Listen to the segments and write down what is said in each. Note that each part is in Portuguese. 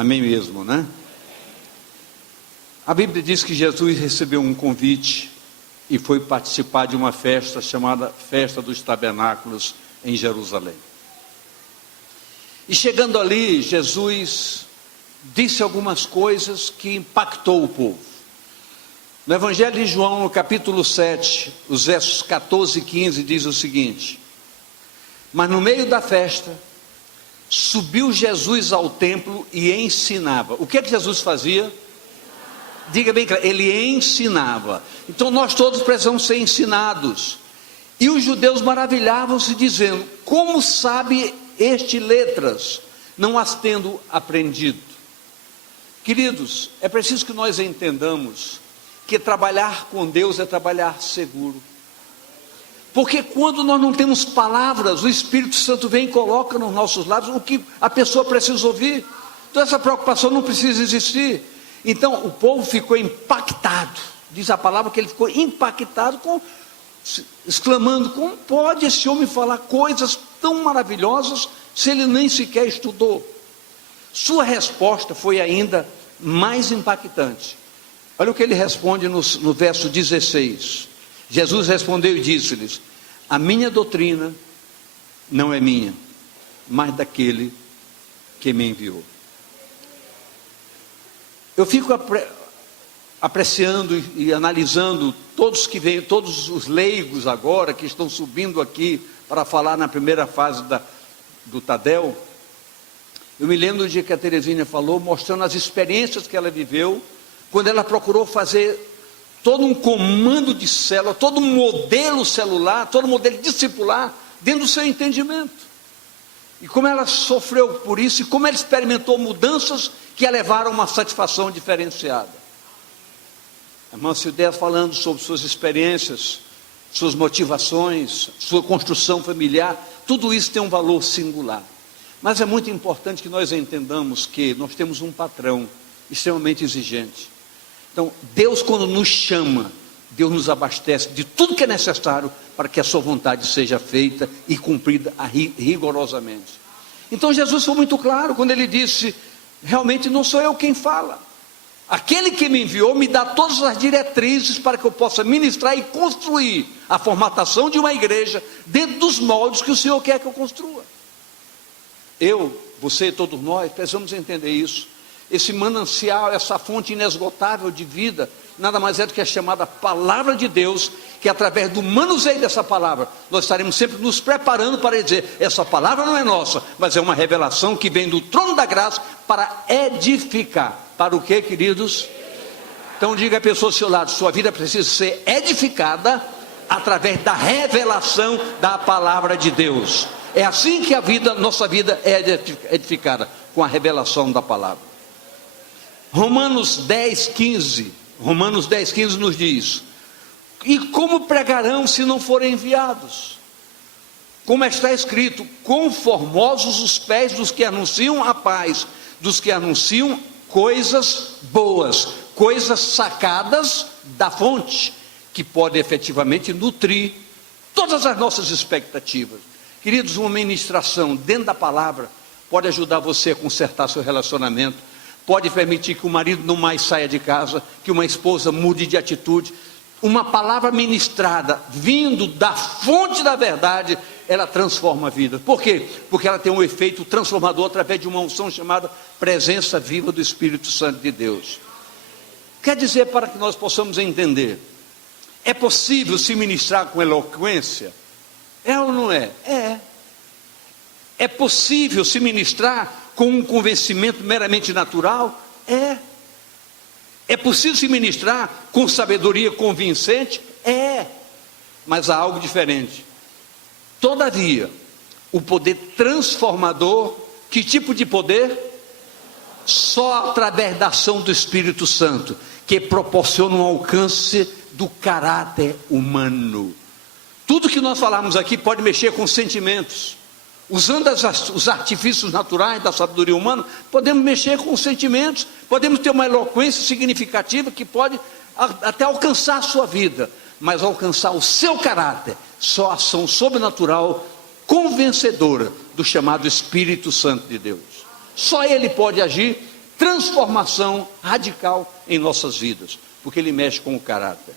Amém mesmo, né? A Bíblia diz que Jesus recebeu um convite e foi participar de uma festa chamada Festa dos Tabernáculos em Jerusalém. E chegando ali, Jesus disse algumas coisas que impactou o povo. No Evangelho de João, no capítulo 7, os versos 14 e 15, diz o seguinte: mas no meio da festa, subiu Jesus ao templo e ensinava. O que é que Jesus fazia? Diga bem claro, ele ensinava. Então nós todos precisamos ser ensinados. E os judeus maravilhavam-se dizendo: como sabe este letras, não as tendo aprendido? Queridos, é preciso que nós entendamos que trabalhar com Deus é trabalhar seguro. Porque quando nós não temos palavras, o Espírito Santo vem e coloca nos nossos lábios o que a pessoa precisa ouvir. Então essa preocupação não precisa existir. Então o povo ficou impactado, diz a palavra que ele ficou impactado, exclamando: como pode esse homem falar coisas tão maravilhosas se ele nem sequer estudou? Sua resposta foi ainda mais impactante. Olha o que ele responde no verso 16. Jesus respondeu e disse-lhes: a minha doutrina não é minha, mas daquele que me enviou. Eu fico apreciando e analisando todos que vêm, todos os leigos agora que estão subindo aqui para falar na primeira fase do Tadel. Eu me lembro do dia que a Terezinha falou, mostrando as experiências que ela viveu, quando ela procurou fazer todo um comando de célula, todo um modelo celular, todo um modelo discipular, dentro do seu entendimento. E como ela sofreu por isso, e como ela experimentou mudanças que a levaram a uma satisfação diferenciada. A irmã Cidéia falando sobre suas experiências, suas motivações, sua construção familiar, tudo isso tem um valor singular. Mas é muito importante que nós entendamos que nós temos um patrão extremamente exigente. Então, Deus, quando nos chama, Deus nos abastece de tudo que é necessário para que a sua vontade seja feita e cumprida rigorosamente. Então Jesus foi muito claro quando ele disse: realmente não sou eu quem fala, aquele que me enviou me dá todas as diretrizes para que eu possa ministrar e construir a formatação de uma igreja dentro dos moldes que o Senhor quer que eu construa. Eu, você e todos nós precisamos entender isso. Esse manancial, essa fonte inesgotável de vida, nada mais é do que a chamada palavra de Deus, que através do manuseio dessa palavra, nós estaremos sempre nos preparando para dizer: essa palavra não é nossa, mas é uma revelação que vem do trono da graça para edificar. Para o que, queridos? Então diga à pessoa ao seu lado: sua vida precisa ser edificada através da revelação da palavra de Deus. É assim que nossa vida é edificada, com a revelação da palavra. Romanos 10:15 nos diz: e como pregarão se não forem enviados? Como está escrito: quão formosos os pés dos que anunciam a paz, dos que anunciam coisas boas, coisas sacadas da fonte, que podem efetivamente nutrir todas as nossas expectativas. Queridos, uma ministração dentro da palavra pode ajudar você a consertar seu relacionamento, pode permitir que o marido não mais saia de casa, que uma esposa mude de atitude. Uma palavra ministrada, vindo da fonte da verdade, ela transforma a vida. Por quê? Porque ela tem um efeito transformador através de uma unção chamada presença viva do Espírito Santo de Deus. Quer dizer, para que nós possamos entender, é possível se ministrar com eloquência? É ou não é? É. É possível se ministrar com um convencimento meramente natural? É. É possível se ministrar com sabedoria convincente? É. Mas há algo diferente. Todavia, o poder transformador, que tipo de poder? Só através da ação do Espírito Santo, que proporciona um alcance do caráter humano. Tudo que nós falamos aqui pode mexer com sentimentos. Usando os artifícios naturais da sabedoria humana, podemos mexer com os sentimentos, podemos ter uma eloquência significativa que pode até alcançar a sua vida, mas alcançar o seu caráter, só a ação sobrenatural, convencedora do chamado Espírito Santo de Deus. Só Ele pode agir transformação radical em nossas vidas, porque ele mexe com o caráter.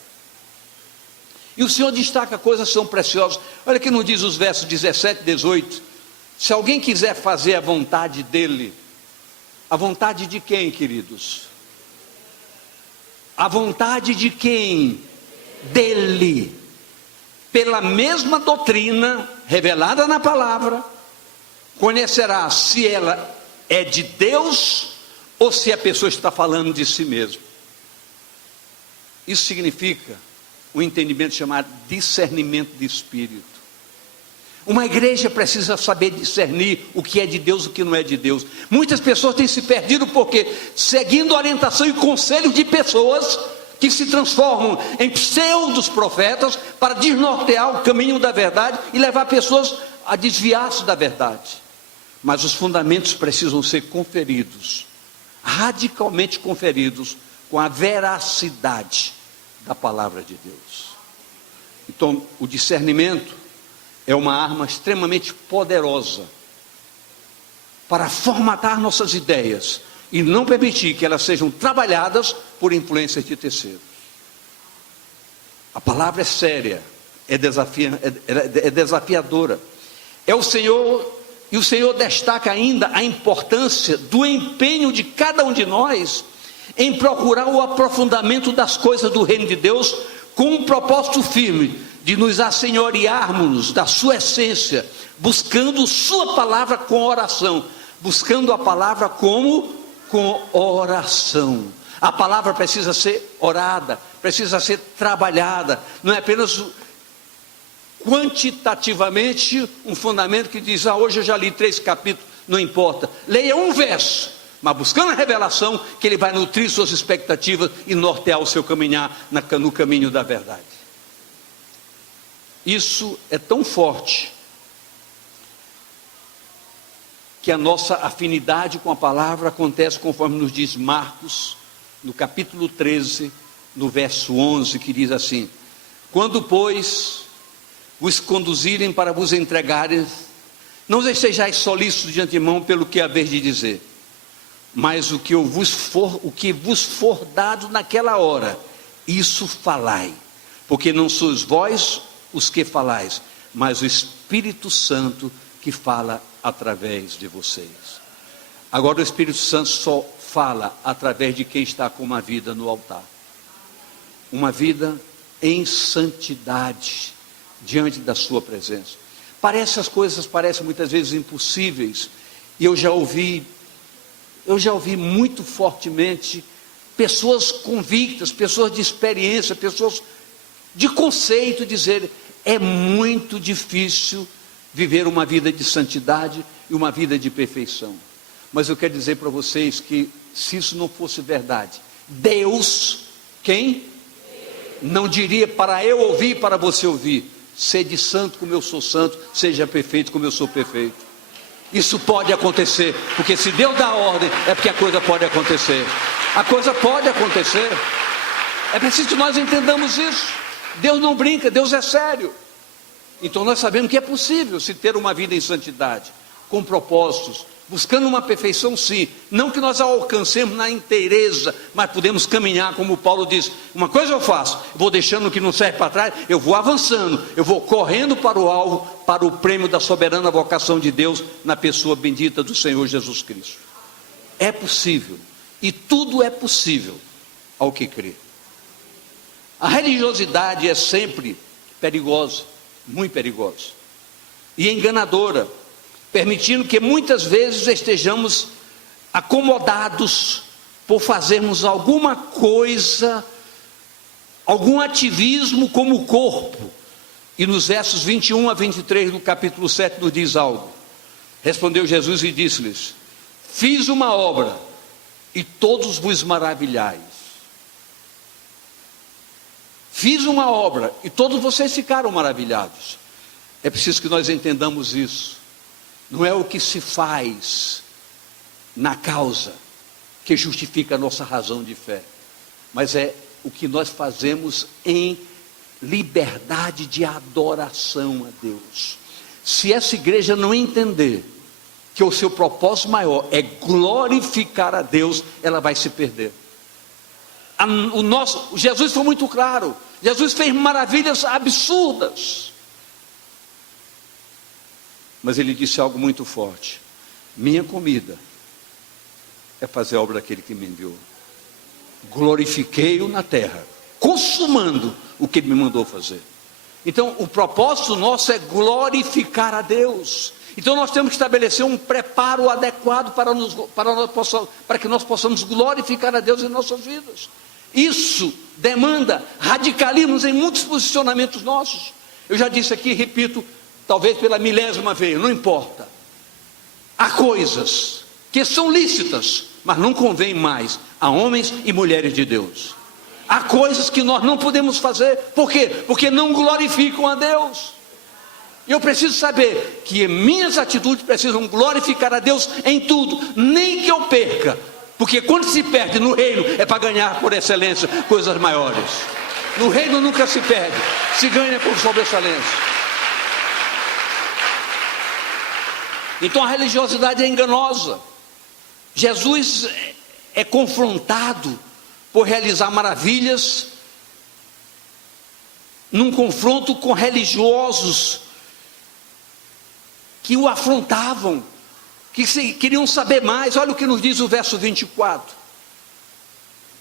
E o Senhor destaca coisas que são preciosas. Olha que nos diz os versos 17 e 18. Se alguém quiser fazer a vontade dele, a vontade de quem, queridos? A vontade de quem? Dele. Pela mesma doutrina revelada na palavra, conhecerá se ela é de Deus ou se a pessoa está falando de si mesma. Isso significa o entendimento chamado discernimento de espírito. Uma igreja precisa saber discernir o que é de Deus e o que não é de Deus. Muitas pessoas têm se perdido porque seguindo a orientação e conselho de pessoas que se transformam em pseudos profetas para desnortear o caminho da verdade e levar pessoas a desviar-se da verdade. Mas os fundamentos precisam ser conferidos, radicalmente conferidos, com a veracidade da palavra de Deus. Então, o discernimento é uma arma extremamente poderosa para formatar nossas ideias e não permitir que elas sejam trabalhadas por influências de terceiros. A palavra é séria, é desafiadora. É o Senhor, e o Senhor destaca ainda a importância do empenho de cada um de nós em procurar o aprofundamento das coisas do reino de Deus, com um propósito firme de nos assenhorearmos da sua essência, buscando sua palavra com oração, buscando a palavra com oração. A palavra precisa ser orada, precisa ser trabalhada, não é apenas quantitativamente um fundamento que diz, hoje eu já li 3 capítulos, não importa, leia um verso, mas buscando a revelação, que ele vai nutrir suas expectativas e nortear o seu caminhar no caminho da verdade. Isso é tão forte, que a nossa afinidade com a palavra acontece conforme nos diz Marcos, no capítulo 13, no verso 11, que diz assim: quando, pois, vos conduzirem para vos entregarem, não estejais solícitos de antemão pelo que haver de dizer, mas o que vos for dado naquela hora, isso falai, porque não sois vós os que falais, mas o Espírito Santo que fala através de vocês. Agora o Espírito Santo só fala através de quem está com uma vida no altar, uma vida em santidade diante da sua presença. As coisas parecem muitas vezes impossíveis, e eu já ouvi muito fortemente pessoas convictas, pessoas de experiência, pessoas de conceito dizer: é muito difícil viver uma vida de santidade e uma vida de perfeição. Mas eu quero dizer para vocês que, se isso não fosse verdade, Deus, quem? Não diria para eu ouvir, para você ouvir: sede santo como eu sou santo, seja perfeito como eu sou perfeito. Isso pode acontecer, porque se Deus dá ordem, é porque a coisa pode acontecer. A coisa pode acontecer. É preciso que nós entendamos isso. Deus não brinca, Deus é sério. Então nós sabemos que é possível se ter uma vida em santidade, com propósitos, buscando uma perfeição, sim. Não que nós a alcancemos na inteireza, mas podemos caminhar, como Paulo diz: uma coisa eu faço, vou deixando o que não serve para trás, eu vou avançando, eu vou correndo para o alvo, para o prêmio da soberana vocação de Deus, na pessoa bendita do Senhor Jesus Cristo. É possível, e tudo é possível ao que crê. A religiosidade é sempre perigosa, muito perigosa e enganadora, permitindo que muitas vezes estejamos acomodados por fazermos alguma coisa, algum ativismo como o corpo. E nos versos 21 a 23 do capítulo 7 nos diz algo. Respondeu Jesus e disse-lhes: fiz uma obra e todos vos maravilhais. Fiz uma obra e todos vocês ficaram maravilhados. É preciso que nós entendamos isso. Não é o que se faz na causa que justifica a nossa razão de fé, mas é o que nós fazemos em liberdade de adoração a Deus. Se essa igreja não entender que o seu propósito maior é glorificar a Deus, ela vai se perder. Jesus foi muito claro. Jesus fez maravilhas absurdas, mas ele disse algo muito forte: minha comida é fazer a obra daquele que me enviou. Glorifiquei-o na terra, consumando o que ele me mandou fazer. Então o propósito nosso é glorificar a Deus. Então nós temos que estabelecer um preparo adequado para que nós possamos glorificar a Deus em nossas vidas. Isso demanda radicalismos em muitos posicionamentos nossos. Eu já disse aqui, repito, talvez pela 1000ª vez, não importa. Há coisas que são lícitas, mas não convém mais a homens e mulheres de Deus. Há coisas que nós não podemos fazer. Por quê? Porque não glorificam a Deus. E eu preciso saber que minhas atitudes precisam glorificar a Deus em tudo, nem que eu perca. Porque quando se perde no reino, é para ganhar por excelência coisas maiores. No reino nunca se perde, se ganha por sobreexcelência. Então a religiosidade é enganosa. Jesus é confrontado por realizar maravilhas, num confronto com religiosos que o afrontavam, que queriam saber mais. Olha o que nos diz o verso 24: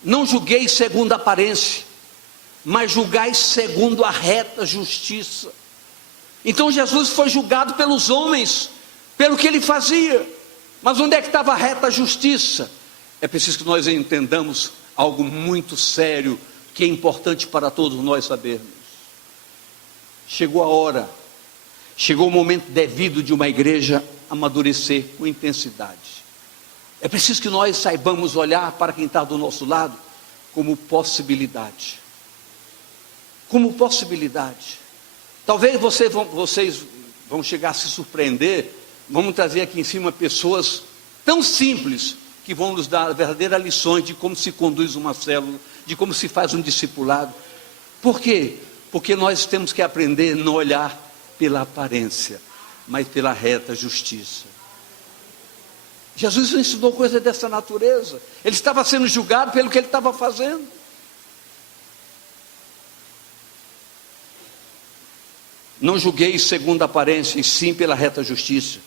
não julgueis segundo a aparência, mas julgai segundo a reta justiça. Então Jesus foi julgado pelos homens, pelo que ele fazia. Mas onde é que estava a reta justiça? É preciso que nós entendamos algo muito sério, que é importante para todos nós sabermos. Chegou a hora, chegou o momento devido de uma igreja amadurecer com intensidade. É preciso que nós saibamos olhar para quem está do nosso lado como possibilidade. Como possibilidade. Talvez vocês vão chegar a se surpreender. Vamos trazer aqui em cima pessoas tão simples que vão nos dar verdadeiras lições de como se conduz uma célula, de como se faz um discipulado. Por quê? Porque nós temos que aprender a não olhar pela aparência, mas pela reta justiça. Jesus não ensinou coisa dessa natureza. Ele estava sendo julgado pelo que ele estava fazendo. Não julgueis segundo a aparência, e sim pela reta justiça.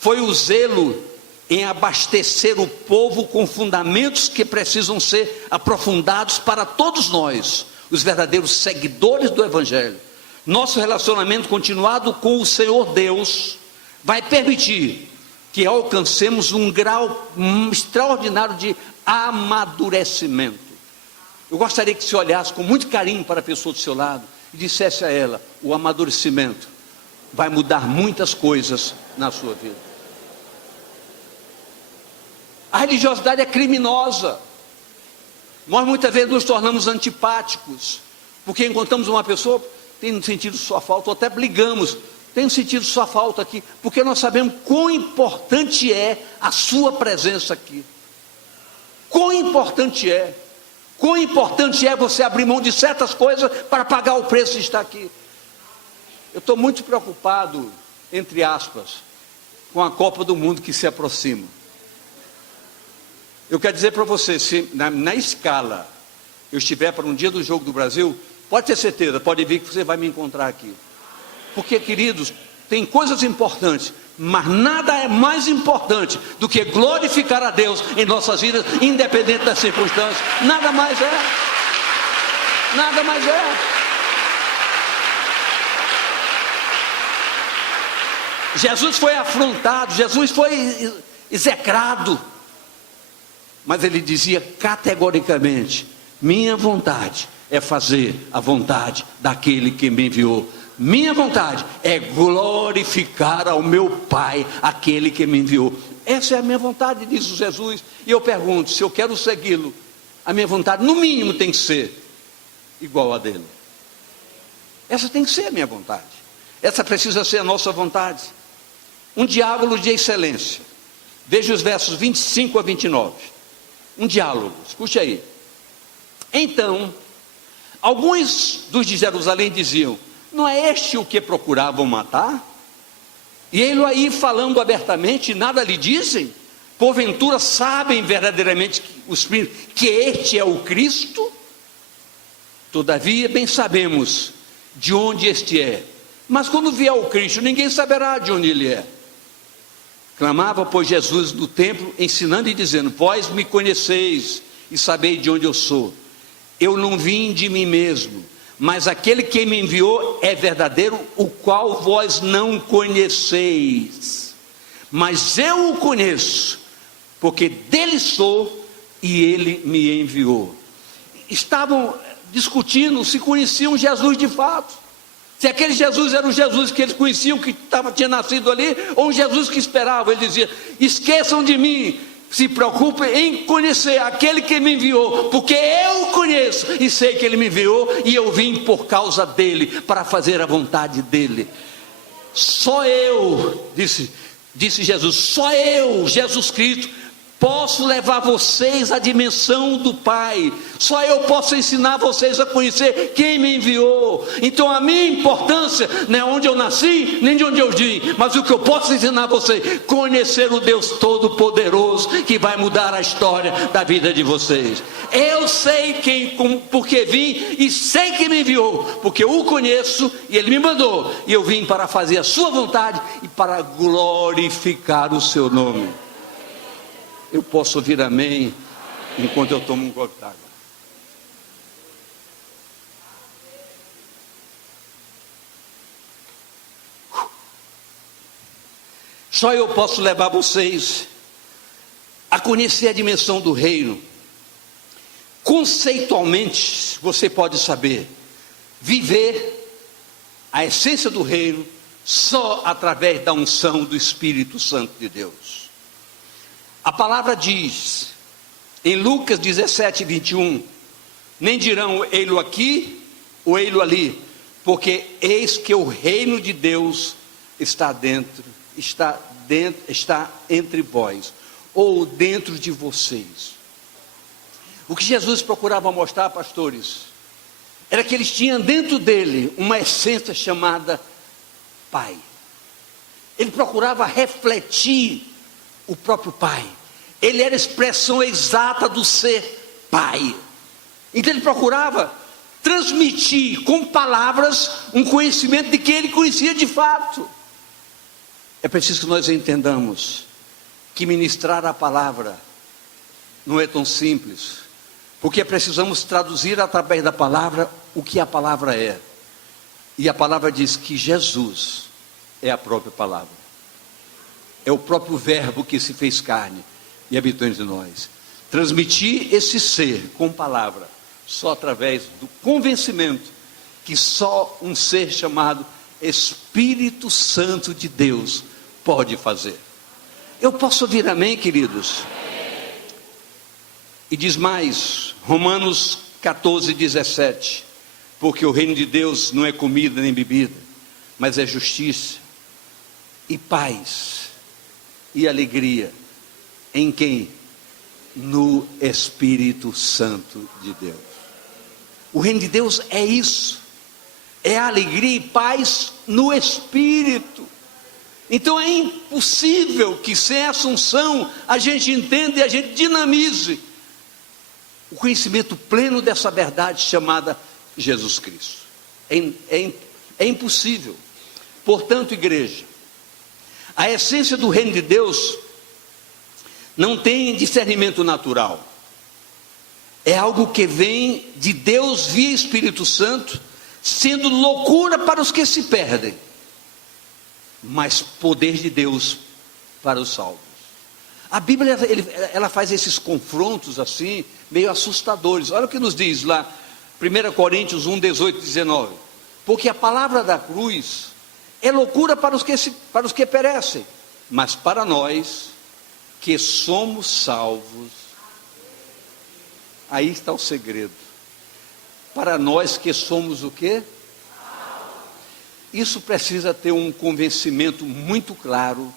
Foi o zelo em abastecer o povo com fundamentos que precisam ser aprofundados para todos nós, os verdadeiros seguidores do Evangelho. Nosso relacionamento continuado com o Senhor Deus vai permitir que alcancemos um grau extraordinário de amadurecimento. Eu gostaria que você olhasse com muito carinho para a pessoa do seu lado e dissesse a ela: o amadurecimento vai mudar muitas coisas na sua vida. A religiosidade é criminosa. Nós muitas vezes nos tornamos antipáticos, porque encontramos uma pessoa, tem sentido sua falta, ou até brigamos, tem sentido sua falta aqui, porque nós sabemos quão importante é a sua presença aqui. Quão importante é você abrir mão de certas coisas para pagar o preço de estar aqui. Eu estou muito preocupado, entre aspas, com a Copa do Mundo que se aproxima. Eu quero dizer para você, se na escala eu estiver para um dia do jogo do Brasil, pode ter certeza, pode vir que você vai me encontrar aqui. Porque, queridos, tem coisas importantes, mas nada é mais importante do que glorificar a Deus em nossas vidas, independente das circunstâncias. Nada mais é. Nada mais é. Jesus foi afrontado, Jesus foi execrado, mas ele dizia categoricamente: minha vontade é fazer a vontade daquele que me enviou. Minha vontade é glorificar ao meu Pai, aquele que me enviou. Essa é a minha vontade, diz Jesus. E eu pergunto, se eu quero segui-lo, a minha vontade no mínimo tem que ser igual a dele. Essa tem que ser a minha vontade. Essa precisa ser a nossa vontade. Um diálogo de excelência. Veja os versos 25 a 29. Um diálogo, escute aí. Então, alguns dos de Jerusalém diziam: não é este o que procuravam matar? E ele aí falando abertamente, nada lhe dizem? Porventura sabem verdadeiramente os príncipes que este é o Cristo? Todavia bem sabemos de onde este é. Mas quando vier o Cristo, ninguém saberá de onde ele é. Clamava, pois, Jesus no templo, ensinando e dizendo: vós me conheceis e sabeis de onde eu sou. Eu não vim de mim mesmo, mas aquele que me enviou é verdadeiro, o qual vós não conheceis. Mas eu o conheço, porque dele sou e ele me enviou. Estavam discutindo se conheciam Jesus de fato, se aquele Jesus era o Jesus que eles conheciam, que tinha nascido ali, ou um Jesus que esperavam. Ele dizia: esqueçam de mim, se preocupem em conhecer aquele que me enviou, porque eu o conheço e sei que ele me enviou, e eu vim por causa dele, para fazer a vontade dele. Só eu, disse Jesus, só eu, Jesus Cristo, posso levar vocês à dimensão do Pai. Só eu posso ensinar vocês a conhecer quem me enviou. Então a minha importância não é onde eu nasci, nem de onde eu vim, mas o que eu posso ensinar vocês: conhecer o Deus Todo-Poderoso, que vai mudar a história da vida de vocês. Eu sei porque vim, e sei que me enviou, porque eu o conheço e ele me mandou, e eu vim para fazer a sua vontade e para glorificar o seu nome. Eu posso ouvir amém enquanto eu tomo um copo d'água. Só eu posso levar vocês a conhecer a dimensão do reino. Conceitualmente, você pode saber viver a essência do reino só através da unção do Espírito Santo de Deus. A palavra diz, em Lucas 17, 21, nem dirão ei-lo aqui ou ei-lo ali, porque eis que o reino de Deus está entre vós, ou dentro de vocês. O que Jesus procurava mostrar, pastores, era que eles tinham dentro dele uma essência chamada Pai. Ele procurava refletir o próprio Pai. Ele era a expressão exata do ser Pai. Então ele procurava transmitir com palavras um conhecimento de quem ele conhecia de fato. É preciso que nós entendamos que ministrar a palavra não é tão simples, porque precisamos traduzir através da palavra o que a palavra é. E a palavra diz que Jesus é a própria palavra. É o próprio verbo que se fez carne e habitou entre nós. Transmitir esse ser com palavra só através do convencimento que só um ser chamado Espírito Santo de Deus pode fazer. Eu posso ouvir amém, queridos? E diz mais, Romanos 14, 17, porque o reino de Deus não é comida nem bebida, mas é justiça e paz e alegria. Em quem? No Espírito Santo de Deus. O reino de Deus é isso, é alegria e paz no Espírito. Então é impossível que sem essa unção a gente entenda e a gente dinamize o conhecimento pleno dessa verdade chamada Jesus Cristo. É impossível. Portanto, igreja, a essência do reino de Deus não tem discernimento natural. É algo que vem de Deus via Espírito Santo, sendo loucura para os que se perdem, mas poder de Deus para os salvos. A Bíblia ela faz esses confrontos assim, meio assustadores. Olha o que nos diz lá, 1 Coríntios 1, 18 e 19. Porque a palavra da cruz é loucura para os que perecem, mas para nós que somos salvos, aí está o segredo. Para nós que somos o quê? Isso precisa ter um convencimento muito claro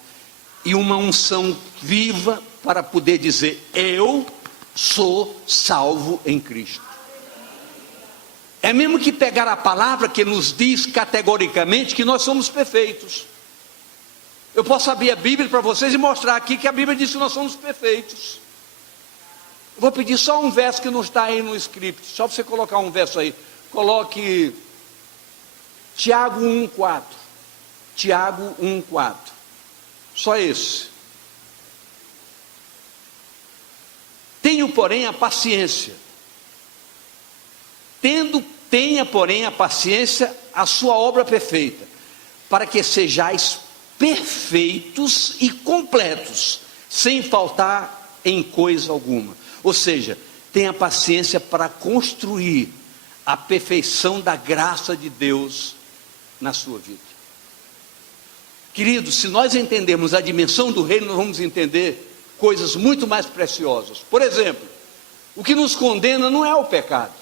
e uma unção viva para poder dizer: eu sou salvo em Cristo. É mesmo que pegar a palavra que nos diz categoricamente que nós somos perfeitos. Eu posso abrir a Bíblia para vocês e mostrar aqui que a Bíblia diz que nós somos perfeitos. Eu vou pedir só um verso que não está aí no script, só para você colocar um verso aí. Coloque Tiago 1,4. Tiago 1,4. Só esse. Tenho, porém, a paciência. Tenha, porém, a paciência, a sua obra perfeita, para que sejais perfeitos e completos, sem faltar em coisa alguma. Ou seja, tenha paciência para construir a perfeição da graça de Deus na sua vida. Queridos, se nós entendermos a dimensão do reino, nós vamos entender coisas muito mais preciosas. Por exemplo, o que nos condena não é o pecado.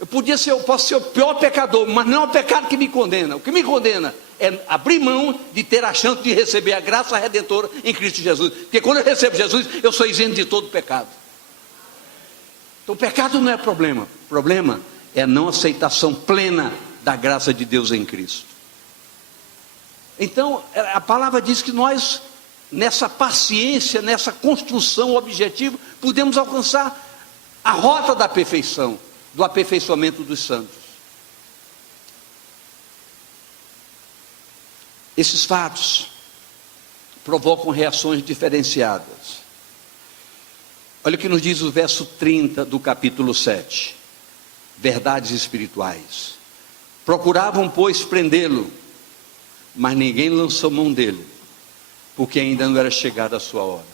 Eu posso ser o pior pecador, mas não é o pecado que me condena. O que me condena é abrir mão de ter a chance de receber a graça redentora em Cristo Jesus. Porque quando eu recebo Jesus, eu sou isento de todo pecado. Então o pecado não é problema. O problema é a não aceitação plena da graça de Deus em Cristo. Então a palavra diz que nós, nessa paciência, nessa construção objetiva, podemos alcançar a rota da perfeição, do aperfeiçoamento dos santos. Esses fatos provocam reações diferenciadas. Olha o que nos diz o verso 30 do capítulo 7. Verdades espirituais. Procuravam, pois, prendê-lo, mas ninguém lançou mão dele, porque ainda não era chegada a sua hora.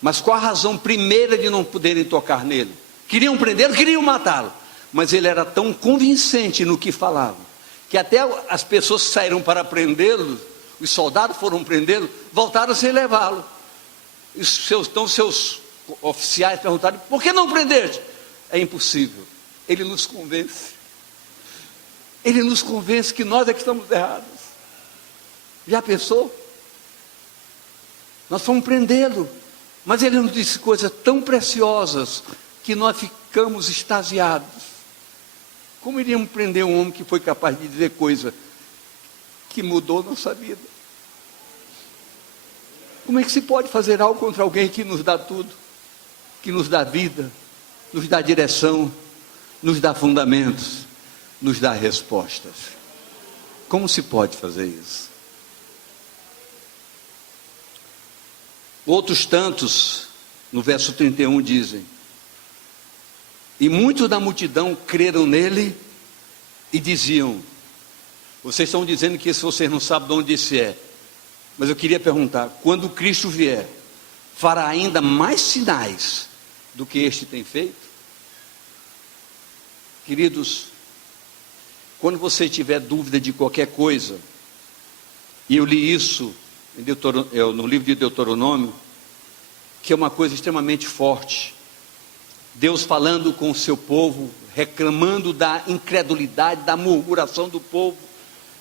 Mas qual a razão primeira de não poderem tocar nele? Queriam prendê-lo, queriam matá-lo, mas ele era tão convincente no que falava, que até as pessoas que saíram para prendê-lo, os soldados foram prendê-lo, voltaram sem levá-lo. Então seus oficiais perguntaram: por que não prendeste? É impossível, ele nos convence. Ele nos convence que nós é que estamos errados. Já pensou? Nós fomos prendê-lo, mas ele nos disse coisas tão preciosas que nós ficamos extasiados. Como iríamos prender um homem que foi capaz de dizer coisa que mudou nossa vida? Como é que se pode fazer algo contra alguém que nos dá tudo, que nos dá vida, nos dá direção, nos dá fundamentos, nos dá respostas? Como se pode fazer isso? Outros tantos, no verso 31, dizem: e muitos da multidão creram nele e diziam... Vocês estão dizendo que isso vocês não sabem de onde isso é, mas eu queria perguntar: quando Cristo vier, fará ainda mais sinais do que este tem feito? Queridos, quando você tiver dúvida de qualquer coisa, e eu li isso no livro de Deuteronômio, que é uma coisa extremamente forte, Deus falando com o seu povo, reclamando da incredulidade, da murmuração do povo,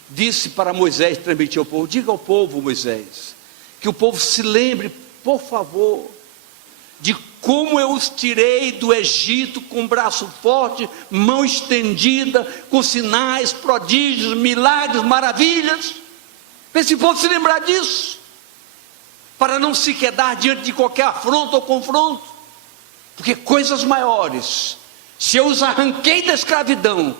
disse para Moisés transmitir ao povo: diga ao povo, Moisés, que o povo se lembre, por favor, de como eu os tirei do Egito com braço forte, mão estendida, com sinais, prodígios, milagres, maravilhas. Para esse povo se lembrar disso, para não se quedar diante de qualquer afronta ou confronto, porque coisas maiores, se eu os arranquei da escravidão,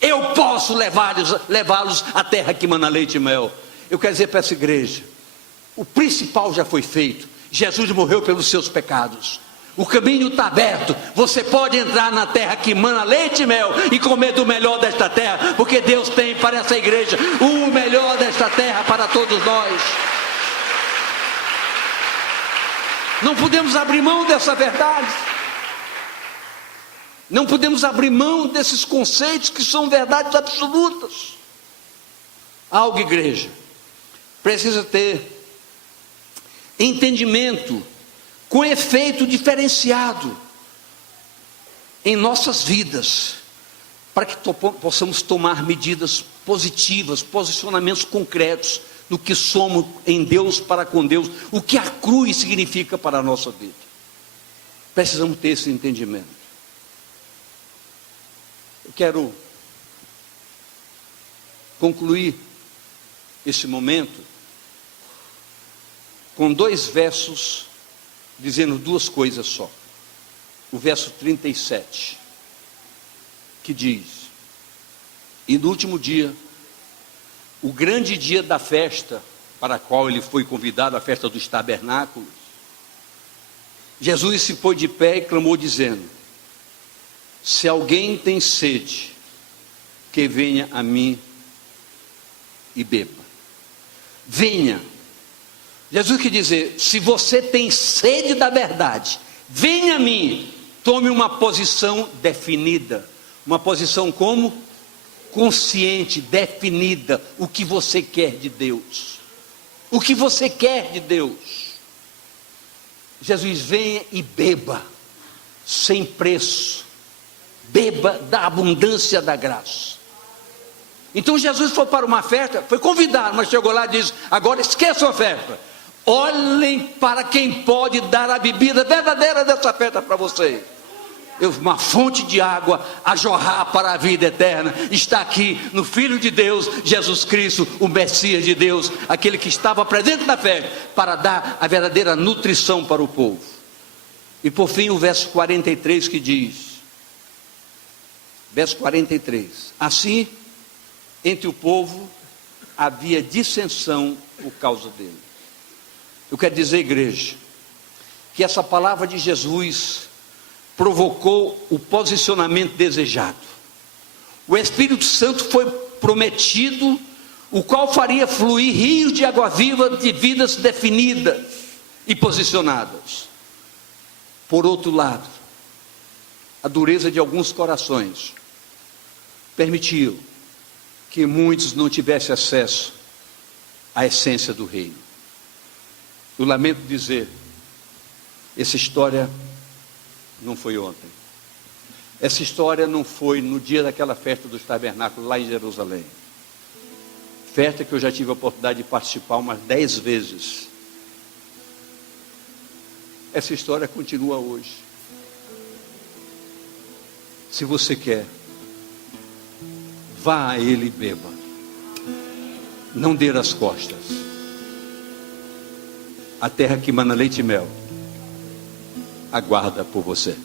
eu posso levá-los à terra que mana leite e mel. Eu quero dizer para essa igreja: o principal já foi feito. Jesus morreu pelos seus pecados, o caminho está aberto. Você pode entrar na terra que mana leite e mel e comer do melhor desta terra, porque Deus tem para essa igreja o melhor desta terra para todos nós. Não podemos abrir mão dessa verdade. Não podemos abrir mão desses conceitos que são verdades absolutas. Algo, igreja, precisa ter entendimento com efeito diferenciado em nossas vidas, para que possamos tomar medidas positivas, posicionamentos concretos no que somos em Deus, para com Deus, o que a cruz significa para a nossa vida. Precisamos ter esse entendimento. Eu quero concluir esse momento com 2 versos dizendo 2 coisas só. O verso 37, que diz: e no último dia, o grande dia da festa, para a qual ele foi convidado, a festa dos tabernáculos, Jesus se pôs de pé e clamou dizendo: se alguém tem sede, que venha a mim e beba. Venha. Jesus quer dizer, se você tem sede da verdade, venha a mim. Tome uma posição definida. Uma posição como? Consciente, definida. O que você quer de Deus. O que você quer de Deus. Jesus, venha e beba, sem preço. Beba da abundância da graça. Então Jesus foi para uma festa, foi convidado, mas chegou lá e disse: agora esqueçam a festa. Olhem para quem pode dar a bebida verdadeira dessa festa para vocês. Uma fonte de água a jorrar para a vida eterna está aqui no Filho de Deus, Jesus Cristo, o Messias de Deus, aquele que estava presente na festa para dar a verdadeira nutrição para o povo. E por fim o verso 43 que diz, verso 43: assim, entre o povo havia dissensão por causa dele. Eu quero dizer, igreja, que essa palavra de Jesus provocou o posicionamento desejado. O Espírito Santo foi prometido, o qual faria fluir rios de água viva de vidas definidas e posicionadas. Por outro lado, a dureza de alguns corações permitiu que muitos não tivessem acesso à essência do reino. Eu lamento dizer, essa história não foi ontem. Essa história não foi no dia daquela festa dos tabernáculos lá em Jerusalém. Festa que eu já tive a oportunidade de participar umas 10 vezes. Essa história continua hoje. Se você quer, vá a ele e beba. Não dê as costas. A terra que mana leite e mel aguarda por você.